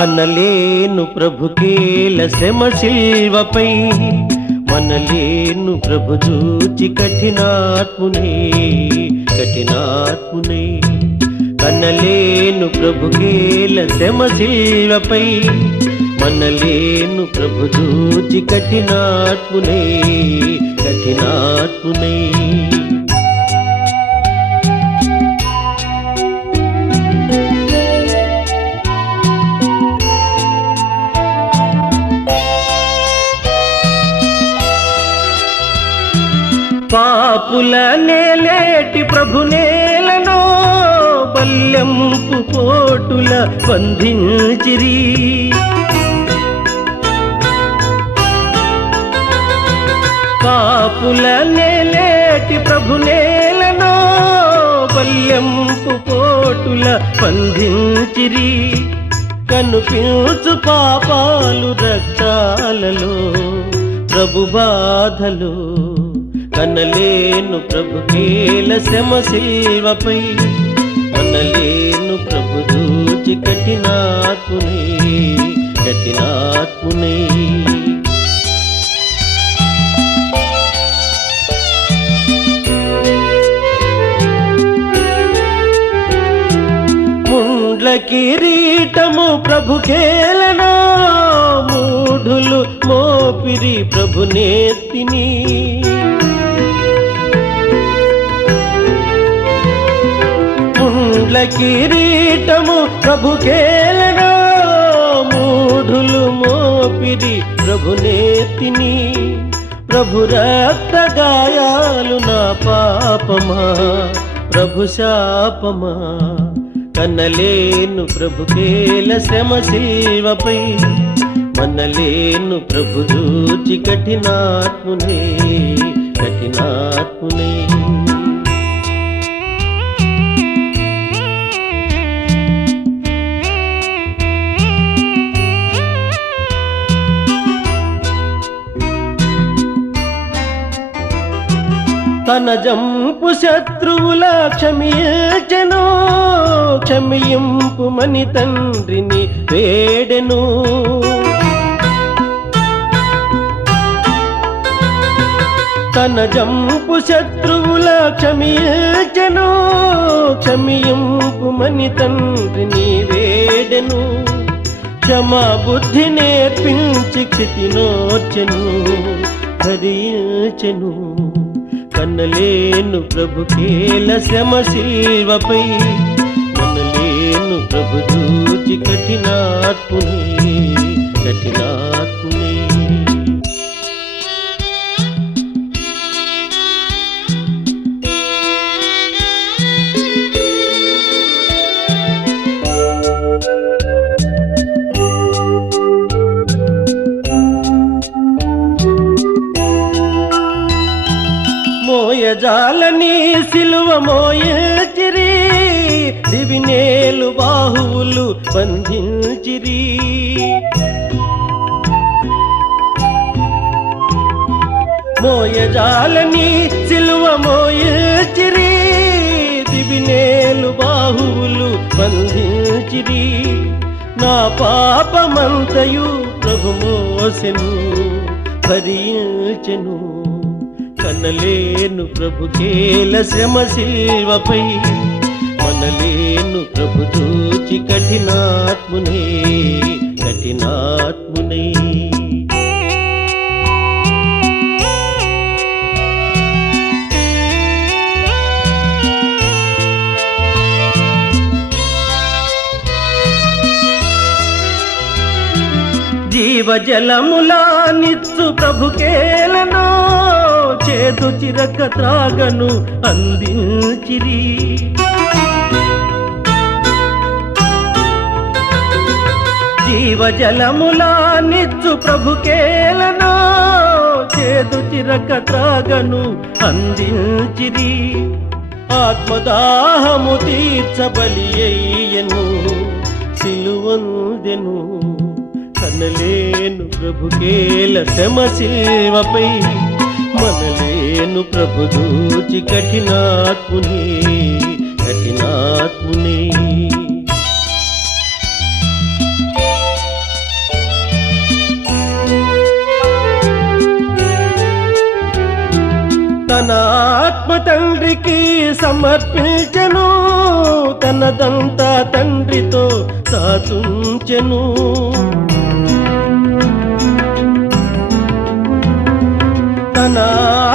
కనలేను ప్రభుకేల శ్రమ శిల్వపై, మనలేను ప్రభు చూచి కఠినాత్మునే కఠినాత్మునే. కనలేను ప్రభుకేల శ్రమ శిల్వపై, మనలేను ప్రభు చూచి కఠినాత్మునే కఠినాత్మునే. పాపుల నేలేటి ప్రభు నేలను బల్యంపు పోటుల బంధించిరి. పాపుల నేలేటి ప్రభు నేలను బల్యంపు పోటుల బంధించిరి. కనుపించు పాపాలు రక్తాలలో ప్రభు బాధలు, కనలేను ప్రభుకేల శ్రమ శిల్వపై, మనలేను ప్రభు చూచి కఠినాత్మునే కఠినాత్మునే. ముండ్ల కిరీటము ప్రభుకేలనో, మూఢులు మోపిరి ప్రభు నేత్తిని. ముండ్ల కిరీటము ప్రభుకేలనో, మూఢులు మోపిరి ప్రభు నేత్తిని. ప్రభు రక్త గాయాలు నా పాపమా ప్రభు శాపమా, కనలేను ప్రభుకేల శ్రమ శిల్వపై, మనలేను ప్రభు చూచి కఠినాత్మునే కఠినాత్మునే. తన జంపు శత్రువుల క్షమించెను, క్షమింపు మని తండ్రిని వేడెను. తన జంపు శత్రువుల క్షమించెను, క్షమింపు మని తండ్రిని వేడెను. క్షమా బుద్ధి నేర్పించి క్షితినోర్చెను భరించెను. కనలేను ప్రభుకేల శ్రమ శిల్వపై, మనలేను ప్రభు చూచి కఠినాత్మునే కఠినాత్మునే. మోయజాలని సిలువ మోయచిరి, దివినేలు బాహువులు బంధించిరి. మోయజాలని సిలువ మోయచిరి, దివినేలు బాహువులు బంధించిరి. నా పాపమంతయు ప్రభు మోసెను భరించెను. కనలేను ప్రభుకేల శ్రమ శిల్వపై, మనలేను ప్రభు చూచి కఠినాత్మునే కఠినాత్మునే. జీవజలములా నిత్సు ప్రభుకేలనో, చేదు చిరక త్రాగను అందించిరి. జీవజలములా నిత్సు ప్రభుకేలనో, చేదు చిరక త్రాగను అందించిరి. ఆత్మదాహము తీర్చబలి అయ్యను సిలువందెను. కనలేను ప్రభుకేల శ్రమ శిల్వపై, మనలేను ప్రభు చూచి కఠినాత్మునే కఠినాత్మునే. సమర్పించెను, తనదంతా తండ్రితో సాచుంచెను. తన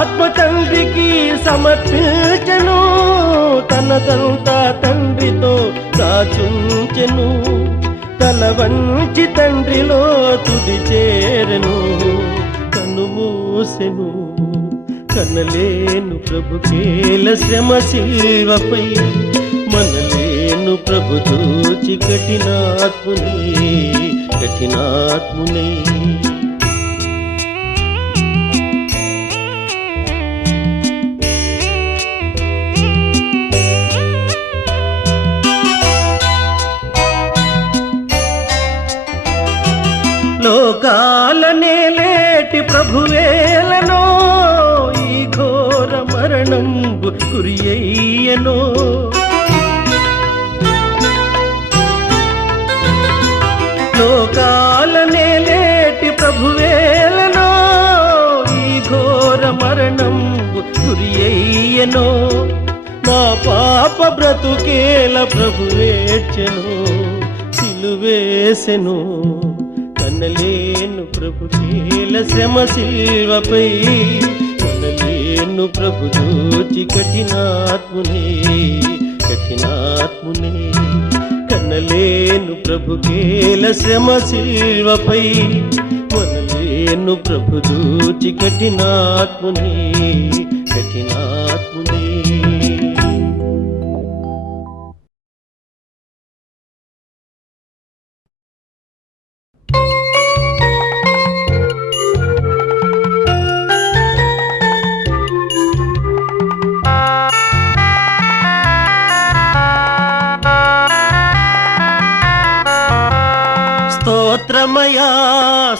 ఆత్మ తండ్రికి సమర్పించెను, తనదంతా తండ్రితో సాచుంచెను. తల వంచి తండ్రిలో తుది చేరెను, కనుమూసెను. కనలేను ప్రభుకేల శ్రమ శిల్వపై, మనలేను ప్రభు చూచి కఠినాత్మునై. లోకాలనే లేటి ప్రభువేలనో, ఈ ఘోర మరణం గురి అయ్యనో. లోకాలనే లేటి ప్రభువేలనో, ఈ ఘోర మరణం గురి అయ్యనో. నా పాప బ్రతుకేల ప్రభువేర్చెను, సిలువేసెను. కనలేను ప్రభుకేల శ్రమ శిల్వపై, కనలేను ప్రభు చూచి కఠినాత్మునే. కనలేను ప్రభుకేల శ్రమ శిల్వపై, మనలేను ప్రభు చూచి కఠినాత్మునే. స్తోత్రమయా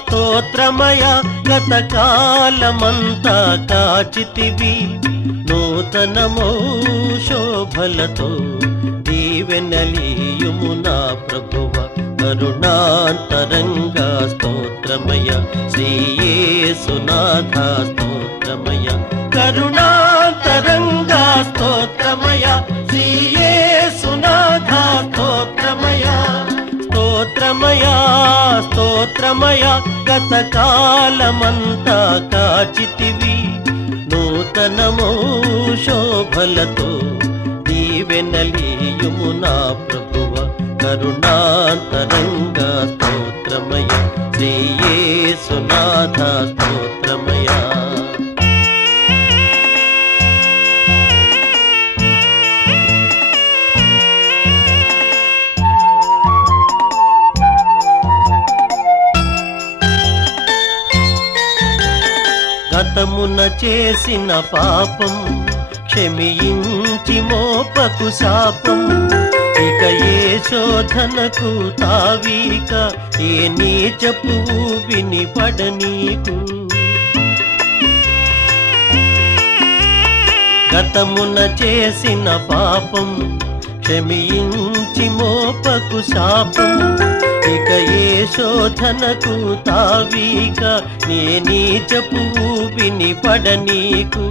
స్తోత్రమయా, గతకాలమంతా కాచితివి, నూతనమో శోభలతో దీవెనలీయుము నా ప్రభువ. కరుణాంతరంగా స్తోత్రమయ, శ్రీయేసునాథ స్తోత్రమయ. కరుణాంతరంగా స్తోత్రమయ, శ్రీయేసునాథ స్తోత్రమయ. స్తోత్రమయ గతకాలమంతా కాచితివి, నూతనమో శోభలతో దీవెనలీయుము నా ప్రభువ. కరుణాంతరంగా స్తోత్రమయ, శ్రీయేసునాథ స్తోత్రమయ. గతమున చేసిన పాపం క్షమించి మోపకు శాపం, ఇక ఏ శోధనకు తావీక, ఏ నీచపు ఊబిని పడనీకు. గతమున చేసిన పాపం క్షమించి మోపకు శాపం, ఇక ఏ శోధనకు తావీక, నే నీచపు ఊబిని పడనీకు.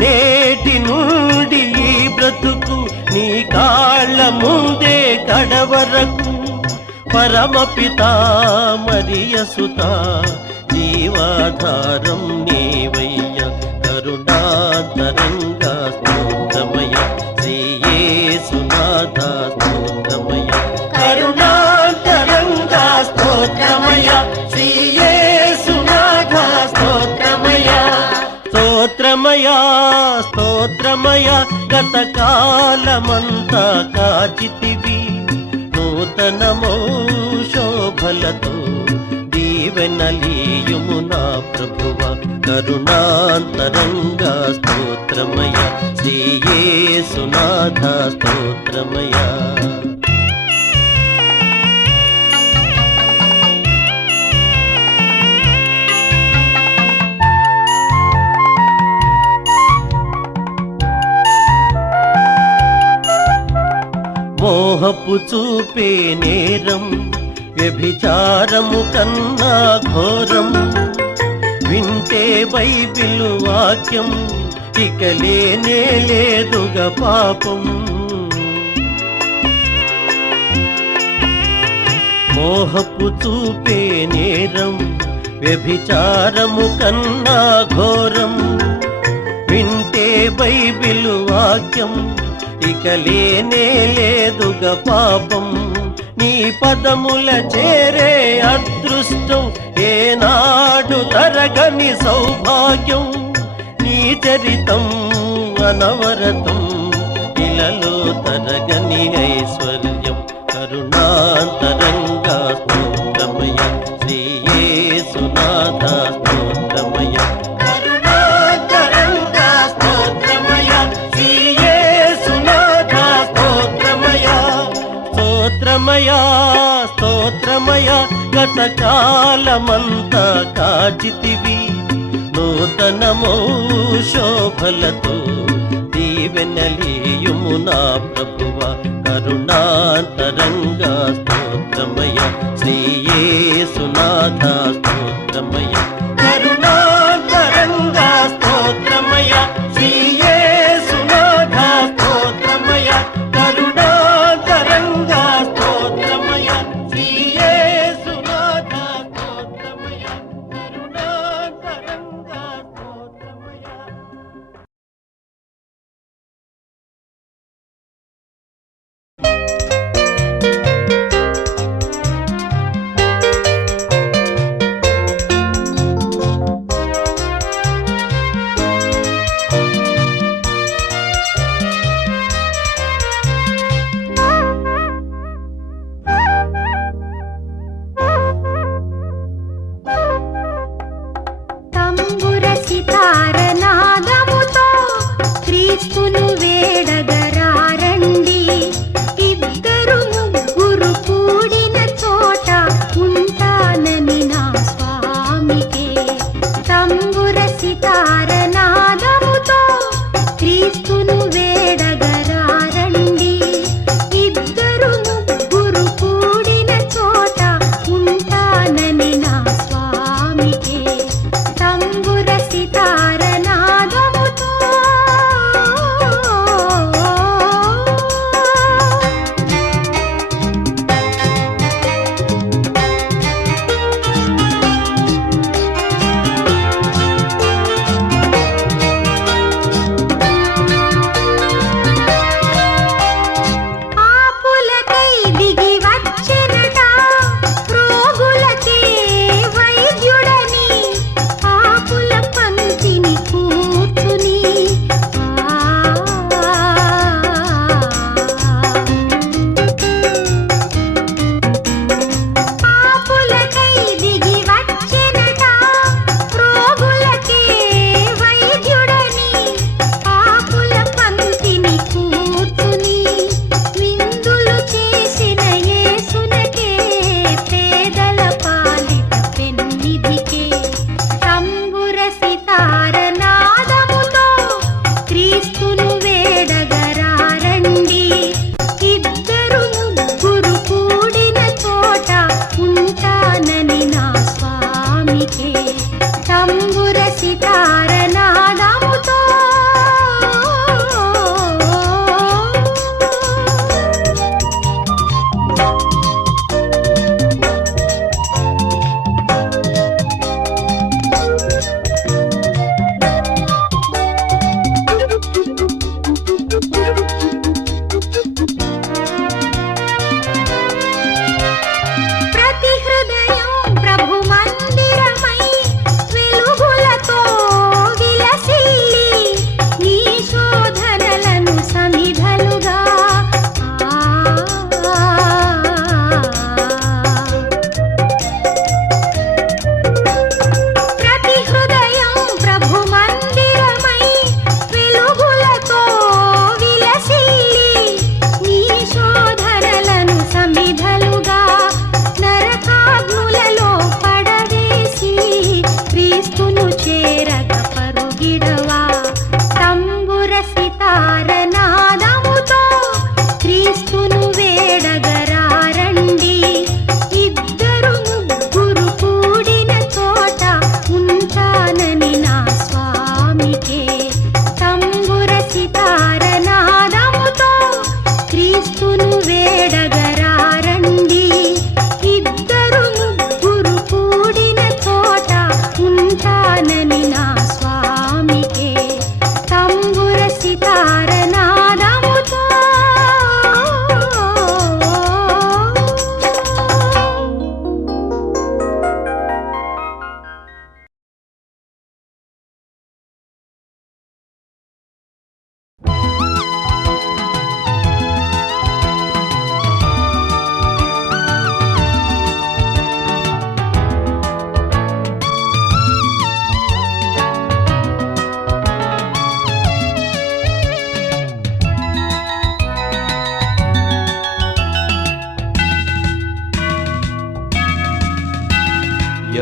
నేటి నుండి ఈ బ్రతుకు నీ కాళ్ళ ముందే కడవరకు, పరమపితా మరియసుత జీవాధారం నీవయ్య. కరుణాంతరంగా స్తోత్రమయ, శ్రీయేసునాథ స్తోత్రమయ. కరుణాంతరంగా స్తోత్రమయ, శ్రీయేసునాథ స్తోత్రమయ. స్తోత్రమయ గతకాలమంతా కాచితివి, నూతనమో శోభలతో దీవెనలీయుము నా ప్రభువ. కరుణాంతరంగా స్తోత్రమయ, శ్రీయేసునాథ స్తోత్రమయ. మోహపు చూపే నేరం వ్యభిచారము కన్నా ఘోరం, వింటే బైబిలు వాక్యం ఇక లేనే లేదుగా పాపం. మోహపు చూపే నేరం వ్యభిచారము కన్నా ఘోరం. వింటే బైబిలు వాక్యం ఇక లేనే లేదుగా పాపం. నీ పదముల చేరే అదృష్టం ఏనాడు తరగని సౌభాగ్యం. నీ చరితం అనవరతం ఇలలో తరగని ఐశ్వర్యం. కరుణాంతరంగా స్తోత్రమయ శ్రీ యేసునాథ స్తోత్రమయ. కరుణాంతరంగా స్తోత్రమయ శ్రీ యేసునాథ స్తోత్రమయ. స్తోత్రమయ స్తోత్రమయ గతకాలమంతా కాచితివి నూతనమో శోభలతో దీవెనలీయుము నా ప్రభువ. కరుణాంతరంగా స్తోత్రమయ శ్రీ యేసునాథ స్తోత్రమయ. కరుణాంతరంగా స్తోత్రమయ శ్రీ యేసునాథ స్తోత్రమయ. కరుణాంతరంగా స్తోత్రమయ శ్రీ యేసునాథ స్తోత్రమయ. కరుణాంతరంగా స్తోత్రమయ. తంబుర సితార నాదముతో క్రీస్తును వేడగరారండి. ఇద్దరు ముగ్గురు కూడిన చోట ఉంటానని నా స్వామికే. తంబుర సితార నాదముతో క్రీస్తును వేడగరారండి. ఇద్దరు ముగ్గురు కూడిన చోట ఉంటానని నా స్వామికే. తంబుర సితార నాదముతో ఆపులకై దిగి వచ్చెనట రోగులకే వైద్యుడని. ఆపుల పంక్తిని కూర్చుని ఆపులకై దిగి వచ్చెనట రోగులకే వైద్యుడని. ఆపుల పంక్తిని కూర్చుని విందులు చేసిన యేసునకే పేదల పాలిట పెన్నిధికే. తంబుర సితార నాదముతో క్రీస్తును వేడగరారండి. ఇద్దరు ముగ్గురు కూడిన చోట ఉంటానని నా స్వామికే. తంబుర సితార నాదముతో ప్రతి హృదయం ప్రభు మందిరమై వెలుగులతో విలసిల్లి నీ శోధనలను సమిధలుగా ప్రతి హృదయం ప్రభు మందిరమై వెలుగులతో విలసిల్లి నీ శోధనలను సమిధలుగా నరకాగ్నులలో పడవేసి క్రీస్తును చేరగ పరుగిడవా. తంబుర సితార నాదముతో క్రీస్తును వేడగరారండి. ఇద్దరు ముగ్గురు కూడిన చోట ఉంటానని నా స్వామికే.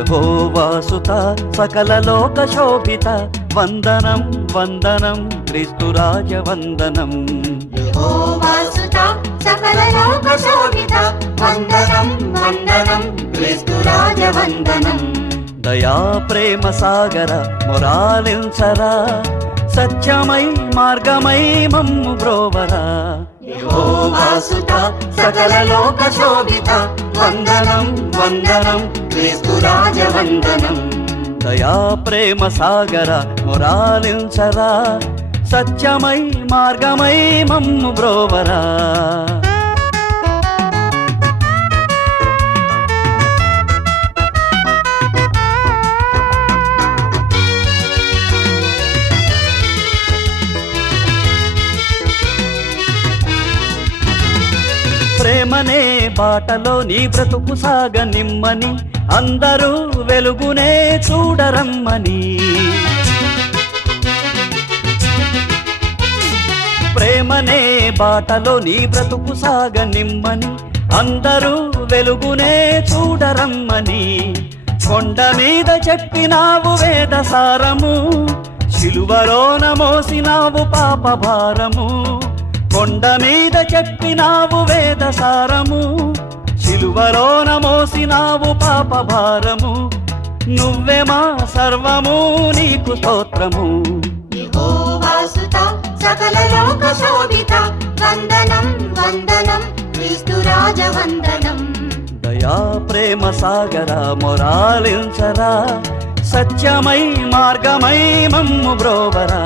యెహోవాసుత సకల లోక శోభిత వందనం వందనం క్రీస్తురాజ వందనం. యెహోవాసుత సకల లోక శోభిత వందనం వందనం క్రీస్తురాజ వందనం. దయా ప్రేమ సాగర మొరాలించరా సత్యమై మార్గమై మమ్ము బ్రోవరా. యెహోవాసుత సకల లోక శోభిత వందనం వందనం క్రీస్తురాజ వందనం. దయా ప్రేమ సాగర మొరాలించరా సత్యమై మార్గమై మమ్ము బ్రోవరా. ప్రేమనే బాటలో నీ బ్రతుకు సాగనిమ్మని అందరూ వెలుగునే చూడరమ్మని. ప్రేమనే బాటలో నీ బ్రతుకు సాగనిమ్మని అందరూ వెలుగునే చూడరమ్మని. కొండ మీద చెప్పినావు వేద సారము శిలువలోన మోసినావు పాప భారము. కొండ మీద చెప్పినావు వేద సారము శిలువలోన మోసినావు పాప భారము. నువ్వే మా సర్వము నీకు స్తోత్రము. యెహోవాసుత సకల లోక శోభిత వందనం వందనం క్రీస్తురాజ వందనం. దయా ప్రేమ సాగర మొరాలించరా సత్యమై మార్గమై మమ్ము బ్రోవరా.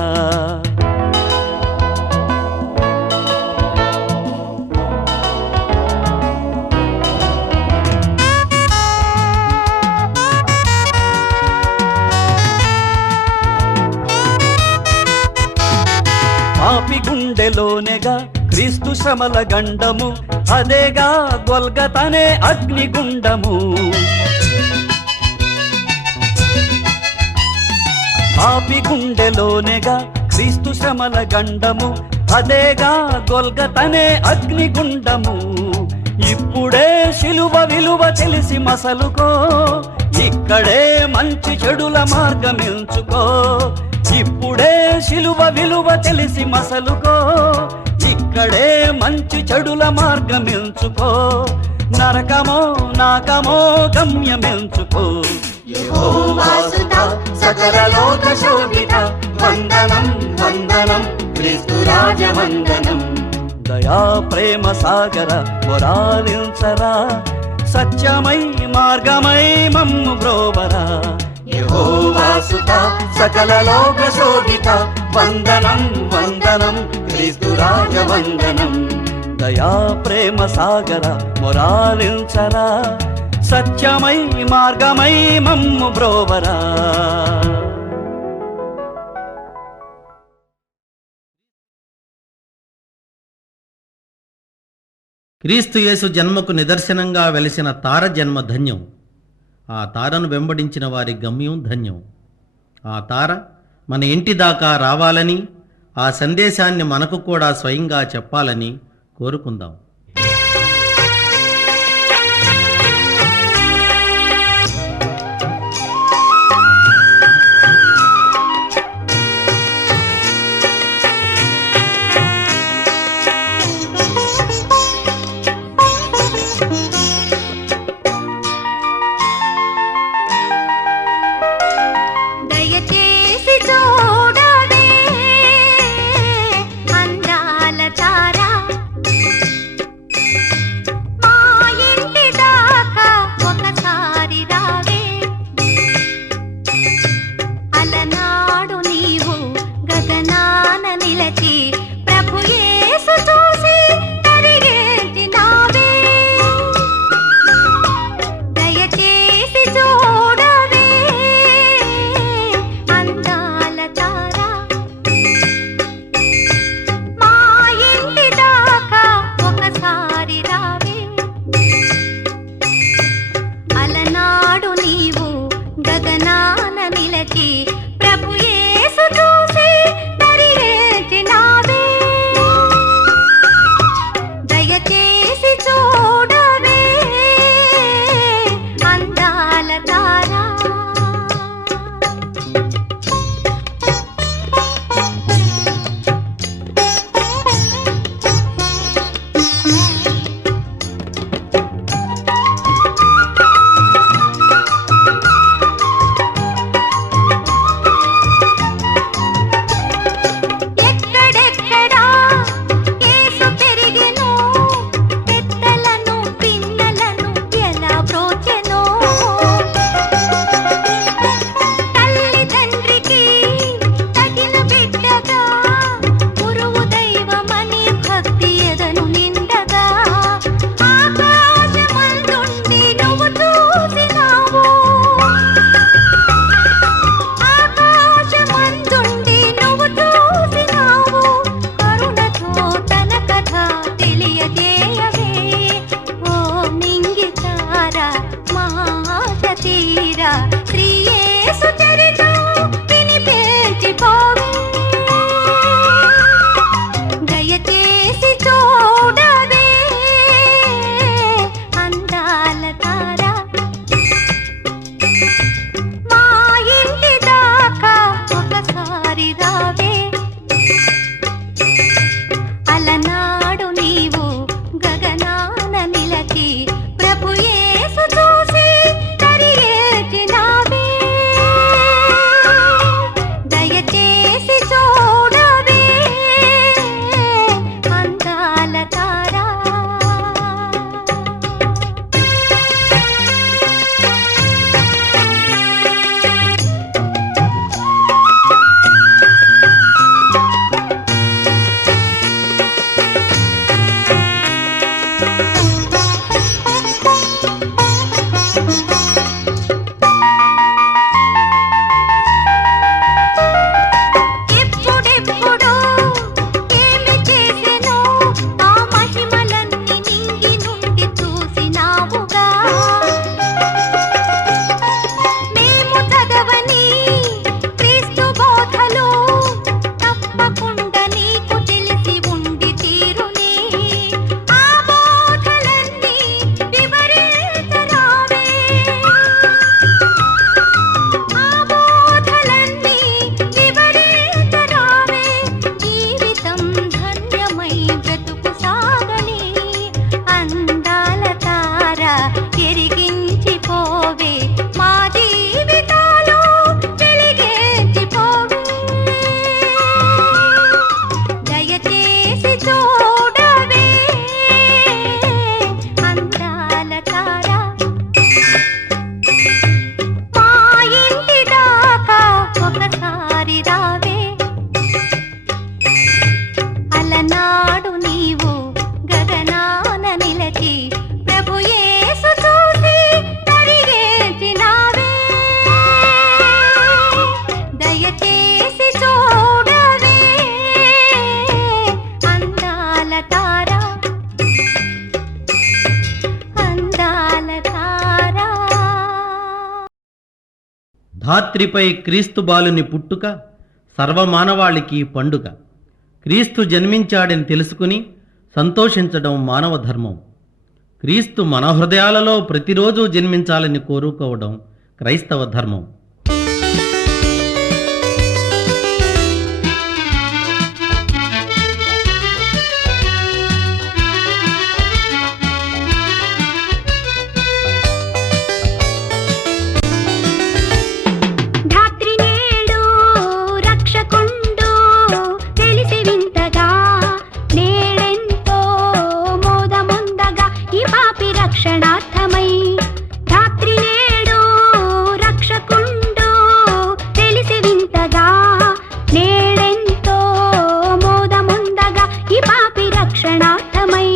పాపి గుండెలోనేగా క్రీస్తు శ్రమల గండము అదేగా గొల్గతనే అగ్నిగుండము. పాపి గుండెలోనేగా క్రీస్తు శ్రమల గండము అదేగా గొల్గతనే అగ్నిగుండము. ఇప్పుడే శిలువ విలువ తెలిసి మసలుకో ఇక్కడే మంచి చెడుల మార్గమించుకో. ఇప్పుడే శిలువ విలువ తెలిసి మసలుకో ఇక్కడే మంచి చెడుల మార్గమించుకో. నరకమో నాకమో గమ్యమించుకో. యెహోవాసుత సకల లోక శోభిత వందనం వందనం క్రీస్తురాజ వందనం. దయా ప్రేమ సాగర మొరాలించరా సత్యమై మార్గమై మమ్ము బ్రోవరా. యెహోవాసుత సకల లోక శోభిత వందనం వందనం క్రీస్తురాజ వందనం. దయా ప్రేమ సాగర మొరాలించరా సత్యమై మార్గమై మమ్ము బ్రోవరా. క్రీస్తు యేసు జన్మకు నిదర్శనంగా వెలిసిన తార జన్మ ధన్యం. ఆ తారను వెంబడించిన వారి గమ్యం ధన్యం. ఆ తార మన ఇంటి దాకా రావాలని ఆ సందేశాన్ని మనకు కూడా స్వయంగా చెప్పాలని కోరుకుందాం. దయచేసి చూడవే అందాల తార ఎప్పుడెప్పుడు ఏమి చేసెనో ఆ మహిమలన్నీ నింగి నుండి చూసినావుగా. మేము చదవని క్రీస్తు బోధలు తప్పకుండా నీకు తెలిసి ఉండి తీరునే. ఆ బోధలన్నీ వివరించరావే, ఆ బోధలన్నీ వివరించరావే. జీవితం ధన్యమై బ్రతుకు సాగని అందాల తార ఎరిగించిపోవే, మా జీవితాలు వెలిగించిపోవే. దయచేసి చూడవే అందాల తార, మా ఇంటి దాకా ఒకసారి రావే. అలనాడు నీవు గగనాన నిలచి ప్రభు యేసు చూసి తరిగేసినావే. దయచేసి చూడవే అందాల తార, అందాల తార. ధాత్రిపై క్రీస్తు బాలుని పుట్టుక సర్వమానవాళికి పండుగ. క్రీస్తు జన్మించాడని తెలుసుకుని సంతోషించడం మానవ ధర్మం. క్రీస్తు మన హృదయాలలో ప్రతిరోజు జన్మించాలని కోరుకోవడం క్రైస్తవ ధర్మం. ధాత్రి నేడు రక్షకుండు తెలిసి వింతగా, నేడెంతో మోదముందగా ఈ పాపి రక్షణార్థమై. ధాత్రి నేడు రక్షకుండు తెలిసి వింతగా, నేడెంతో మోదముందగా ఈ పాపి రక్షణార్థమై.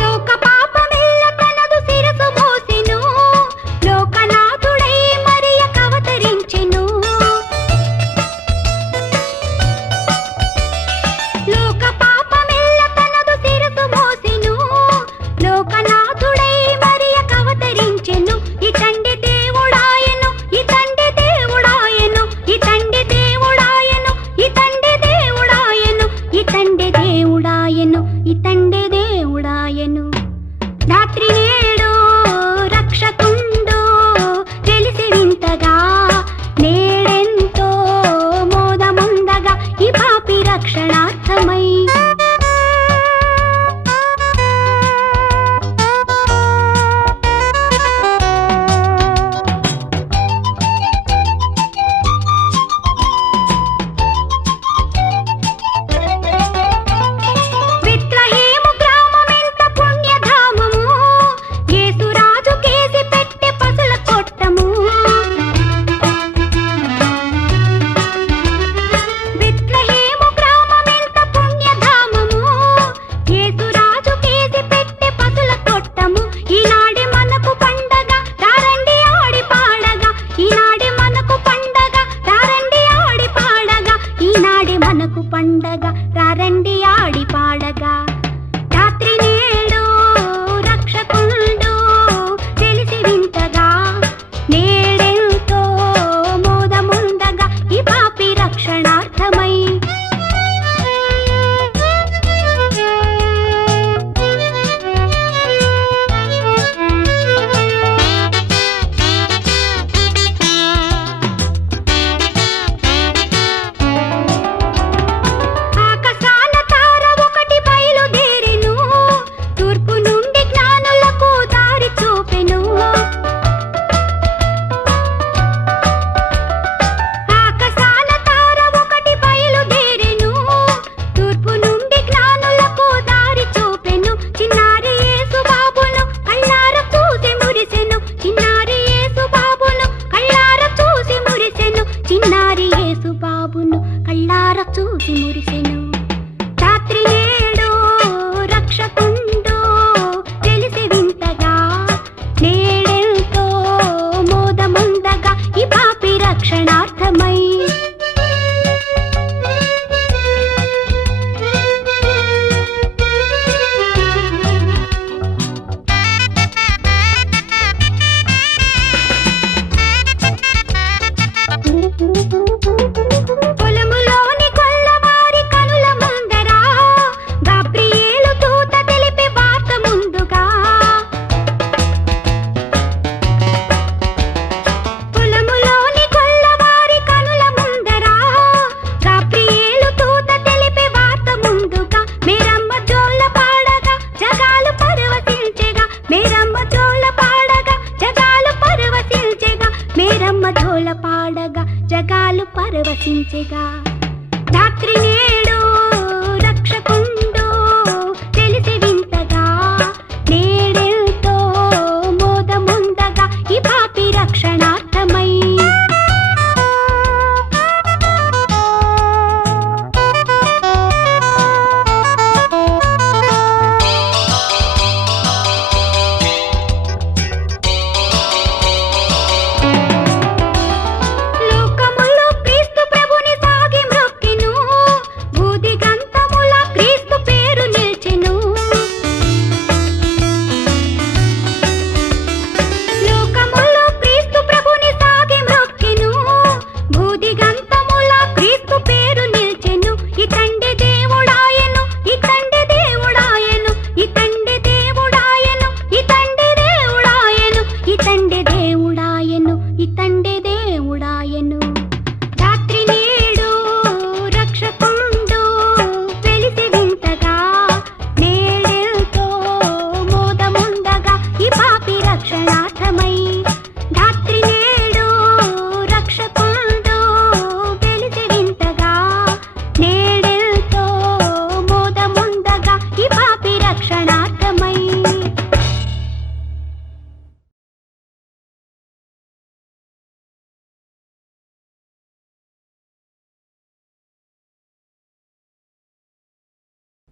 లోక పాపమెల్ల తనదు శిరసు మోసెను, లోకనాథుడై మరియకవతరించెను. లోక పాపమెల్ల తనదు శిరసు మోసెను, లోకనాథుడై మరియకవతరించెను. ఇతండి దేవుడాయను, ఇతండి దేవుడాయను, ఇతండి దేవుడాయను, ఇతండి దేవుడాయను, ఇతండి దేవుడాయను, ఇతండి దేవుడాయను. ధాత్రి నేడు రక్షకుండు తెలిసి వింతగా, నేడెంతో మోదముందగా ఈ పాపి రక్షణార్థమై. బెత్లెహేము గ్రామమెంత పుణ్యధామము, యేసురాజు కేసి పెట్టె పసుల కొట్టము.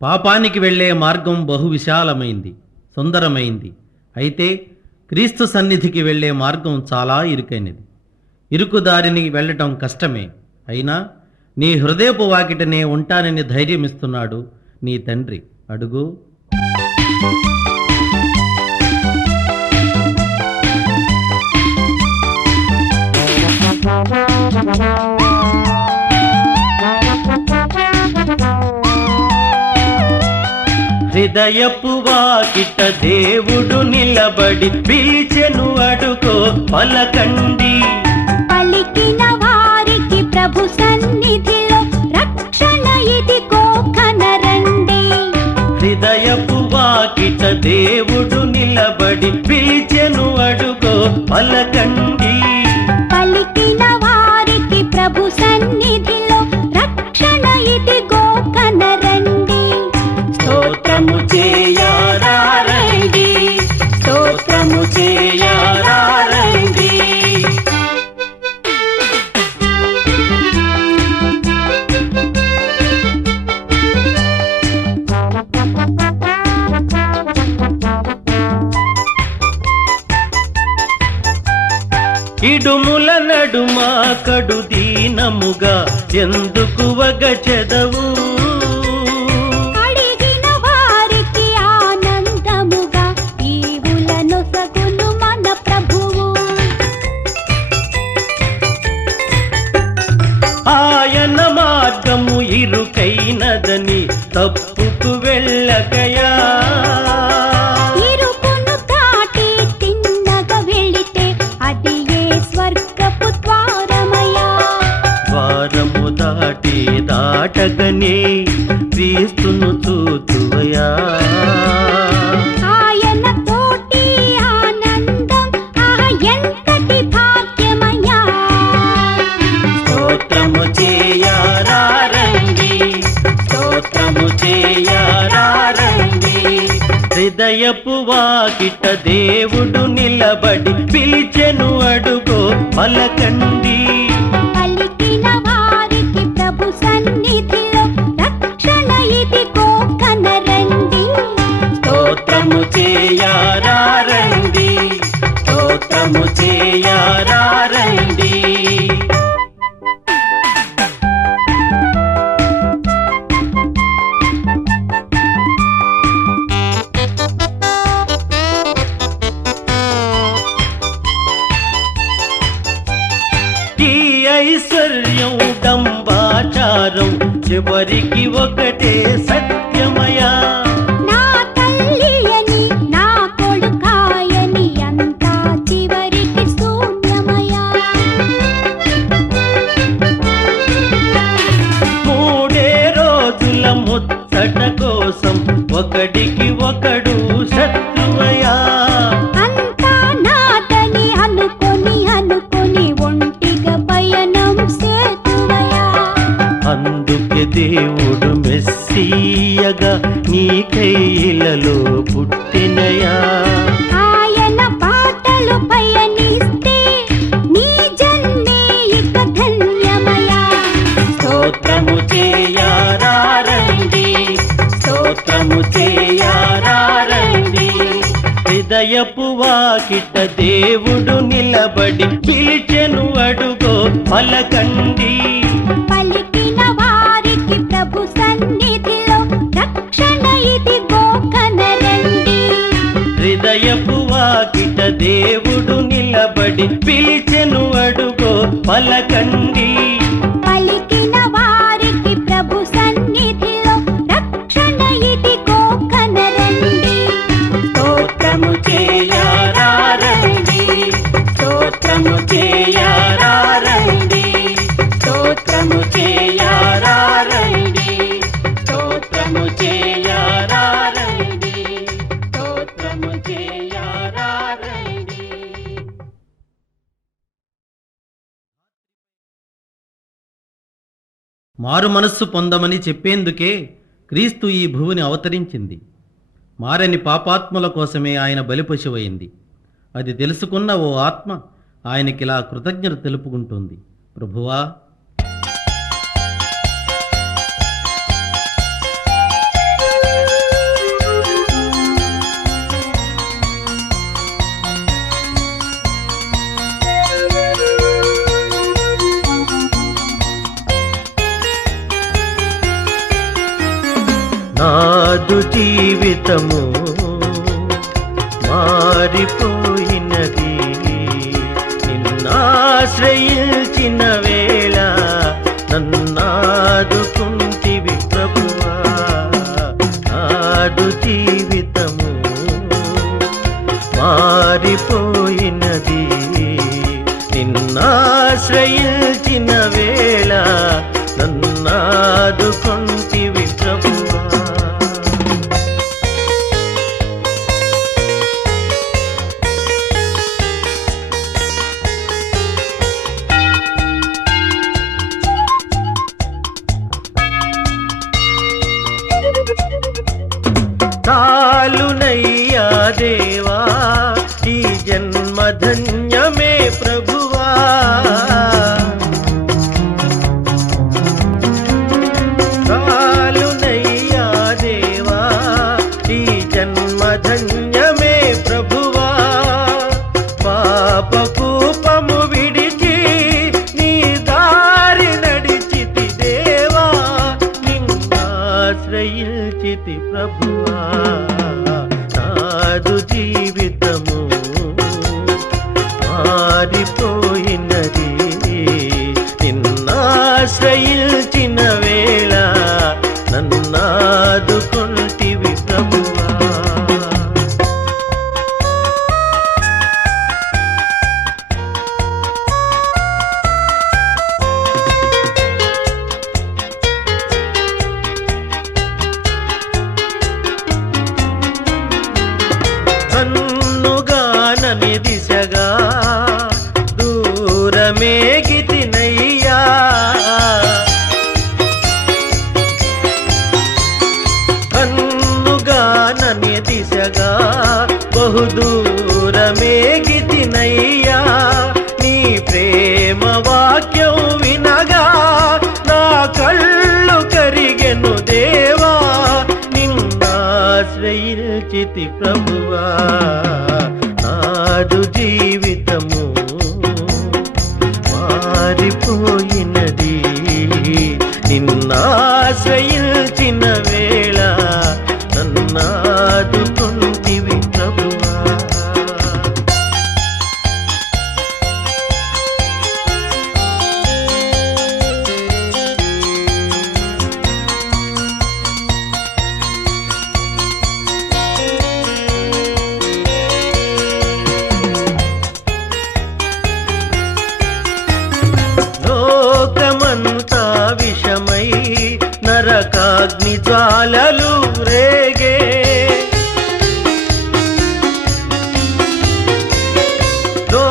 పాపానికి వెళ్ళే మార్గం బహు విశాలమైంది, సుందరమైంది. అయితే క్రీస్తు సన్నిధికి వెళ్ళే మార్గం చాలా ఇరుకైనది. ఇరుకుదారిని వెళ్ళటం కష్టమే. అయినా నీ హృదయపు వాకిటనే ఉంటానని ధైర్యమిస్తున్నాడు నీ తండ్రి. అడుగు. హృదయపు వాకిట దేవుడు నిలబడి పిలిచెను, అడుగో పలకండి. పలికిన వారికి ప్రభు సన్నిధిలో రక్షణ ఇదిగో కనరండి. హృదయపు వాకిట దేవుడు నిలబడి పిలిచెను, అడుగో పలకండి. పలికిన వారికి ప్రభు సన్నిధిలో రక్షణ ఇదిగో కనరండి. స్తోత్రము చేయరారండి, స్తోత్రము చేయరారండి. ఇడుముల నడుమ కడు దీనముగా ఎందుకు వగచెదవు? అడిగిన వారికి ఆనందముగా ఈవులనొసగును మన ప్రభువు. ఆయన మార్గము ఇరుకైనదని తప్పుకు వెళ్ళకయా. ఇరుకును దాటి తిన్నగా వెళితే అది ఏ స్వర్గపు ద్వారమయ్యా. ద్వారము దాటి దాటగనే క్రీస్తును చూతువయా. ఆయన తోటి ఆనందం ఎంతటి భాగ్యమయ్యా. స్తోత్రము చేయరారండి, స్తోత్రము చేయరారండి. హృదయపు వాకిట దేవుడు నిలబడి పిలిచెను, అడుగో పలకండి. పలికిన వారికి ప్రభు సన్నిధిలో రక్షణ ఇదిగో కనరండి. స్తోత్రము చేయరారండి, స్తోత్రము చేయరారండి. ఈ ఐశ్వర్యం డంబాచారం చివరికి ఒకటే సత్యమయా. నా తల్లి అని నా కొడుకాయని అంతా చివరికి శూన్యమయ్యా. మూడే రోజుల ముచ్చట కోసం ఒకడికి ఒకడు శత్రువయా. అంతా నాదని అనుకొని ఒంటిగా పయనం సేతువయ్యా. అందుకే దేవుడు మెస్సీయగా నీ కైలలో పుట్టినయా. ఆయన పాటలు పయనిస్తే నీ జన్మే ఇక ధన్యమయ్యా. స్తోత్రము చేయరారండి, స్తోత్రము చేయరారండి. హృదయపు వాకిట దేవుడు నిలబడి పిలిచెను, అడుగో పలకండి. పలికిన వారికి ప్రభు సన్నిధిలో రక్షణ ఇదిగో కనరండి. హృదయపు వాకిట దేవుడు నిలబడి పిలిచెను, అడుగో పలకండి. పలికిన వారికి ప్రభు సన్నిధిలో రక్షణ ఇదిగో కనరండి. స్తోత్రము చేయరారండి, స్తోత్రము చేయరారండి, స్తోత్రము చేయరారండి, స్తోత్రము చేయరారండి, స్తోత్రము చేయరారండి. మారు మనస్సు పొందమని చెప్పేందుకే క్రీస్తు ఈ భూమిని అవతరించింది. మారని పాపాత్ముల కోసమే ఆయన బలిపశువైంది. అది తెలుసుకున్న ఓ ఆత్మ ఆయనకిలా కృతజ్ఞత తెలుపుకుంటుంది. ప్రభువా, మారిపోయినది నిన్నాశ్రయించిన వేళ నన్నాదుకుంటివి ప్రభువా నాదు జీవితము మారిపోయినది నిన్నాశ్రయించిన వేళ నన్నాదుకుంటివి ప్రభువా చాలునయ్యా దేవా ఈ జన్మ ధన్యమే ప్రభువా చాలునయ్యా దేవా ఈ జన్మ ధన్యమే ప్రభువా పాపకూపము విడిచి నీ దారి నడిచితి దేవా నిన్నాశ్రయించితి ప్రభువా నాదు జీవితము మారిపోయినది నిన్నాశ్రయించిన వేళ నన్నాదుకుంటివి ప్రభువా కన్నుగానని దిశగా దూరమేగితినయ్యా కన్నుగానని దిశగా బహుదూరమేగితినయ్యా నీ ప్రేమ వాక్యం వినగా నా కళ్ళు కరిగెను దేవా నిన్నాశ్రయించితి ప్రభువా నాదు జీవితము మారిపోయినది నిన్నాశ్రయించిన వేళ నన్నాదుకుంటివి ప్రభువా లోకమంతా విషమై నరకాగ్ని జ్వాలలు రేగే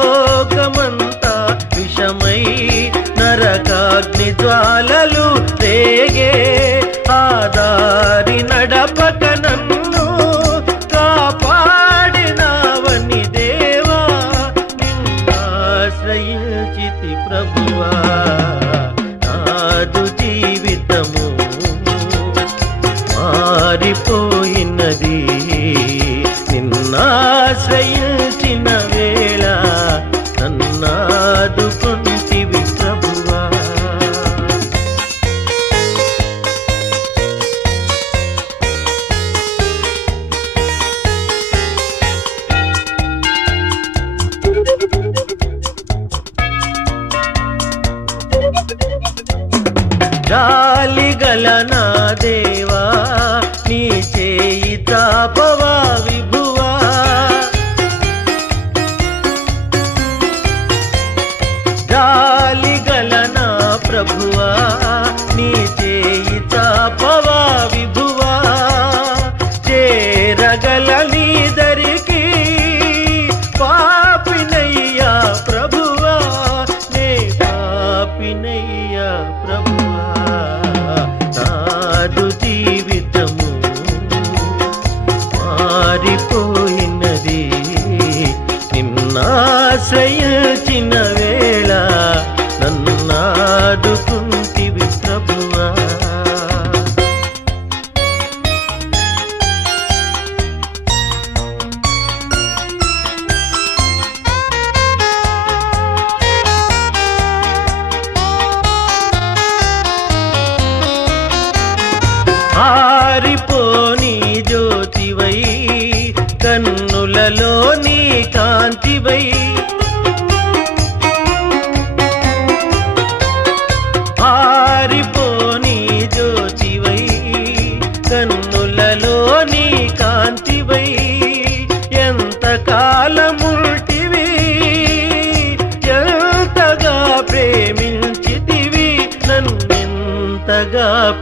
లోకమంతా విషమై నరకాగ్ని జ్వాలలు రేగే ఆదారి నడపక నన్ను కాపాడినావని దేవా నిన్నాశ్రయించితి ప్రభువా నాదు జీవితము మారిపోయినది నిన్నాశ్రయించిన వేళ నన్నాదుకుంటివి ప్రభువా జాలిగల నా దేవా నీ చేయి తాపవా విభువా జాలిగల నా ప్రభువా నీ చేయి తాపవా విభువా చేరగల నీ దరికి పాపినయ్యా ప్రభువా నే పాపినయ్యా ప్రభువా నాదు జీవితము మారిపోయినది నిన్నాశ్రయించిన వేళ నన్నాదుకుంటివి ప్రభువా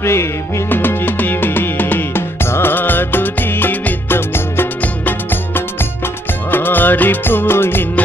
ప్రేమించితివి నాదు జీవితము మారిపోయినది.